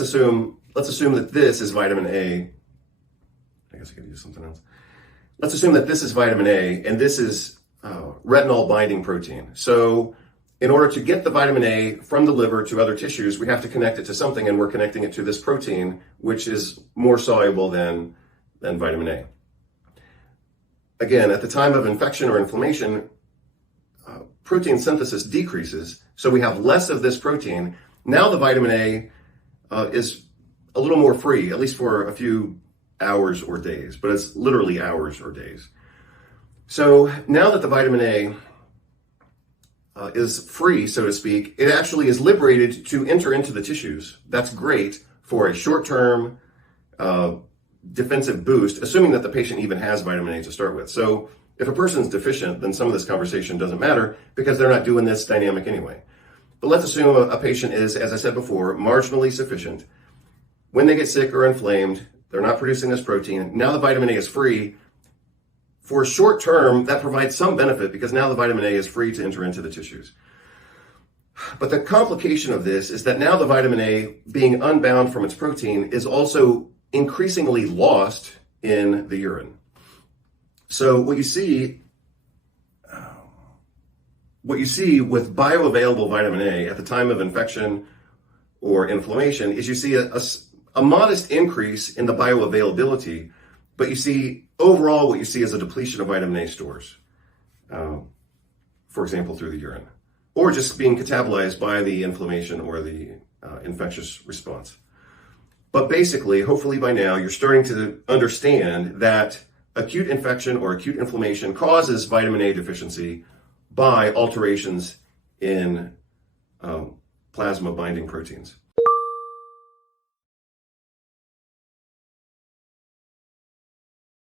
let's assume that this is vitamin A. I guess I could use something else. Let's assume that this is vitamin A and this is retinol binding protein. So in order to get the vitamin A from the liver to other tissues, we have to connect it to something, and we're connecting it to this protein, which is more soluble than vitamin A. Again, at the time of infection or inflammation, protein synthesis decreases, so we have less of this protein. Now the vitamin A is a little more free, at least for a few hours or days, but it's literally hours or days. So now that the vitamin A is free, so to speak, it actually is liberated to enter into the tissues. That's great for a short-term defensive boost, assuming that the patient even has vitamin A to start with. So if a person's deficient, then some of this conversation doesn't matter because they're not doing this dynamic anyway. But let's assume a patient is, as I said before, marginally sufficient. When they get sick or inflamed, they're not producing this protein. Now the vitamin A is free. For short term, that provides some benefit because now the vitamin A is free to enter into the tissues. But the complication of this is that now the vitamin A, being unbound from its protein, is also increasingly lost in the urine. So what you see with bioavailable vitamin A at the time of infection or inflammation is you see a modest increase in the bioavailability, but you see overall what you see is a depletion of vitamin A stores, for example, through the urine, or just being catabolized by the inflammation or the infectious response. But basically, hopefully by now, you're starting to understand that acute infection or acute inflammation causes vitamin A deficiency by alterations in plasma binding proteins.